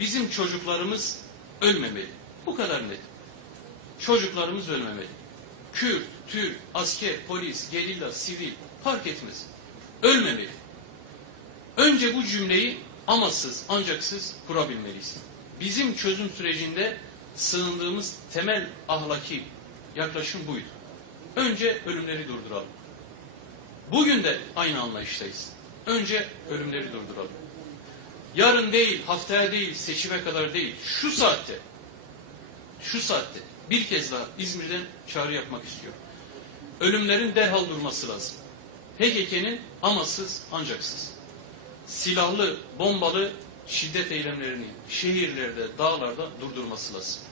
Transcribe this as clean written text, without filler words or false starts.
Bizim çocuklarımız ölmemeli. Bu kadar net. Çocuklarımız ölmemeli. Kürt, Türk, asker, polis, gerilla, sivil fark etmez. Ölmemeli. Önce bu cümleyi amasız, ancaksız kurabilmeliyiz. Bizim çözüm sürecinde sığındığımız temel ahlaki yaklaşım buydu. Önce ölümleri durduralım. Bugün de aynı anlayıştayız. Önce ölümleri durduralım. Yarın değil, haftaya değil, seçime kadar değil, şu saatte bir kez daha İzmir'den çağrı yapmak istiyorum. Ölümlerin derhal durması lazım. PKK'nin amasız, ancaksız, silahlı, bombalı şiddet eylemlerini şehirlerde, dağlarda durdurması lazım.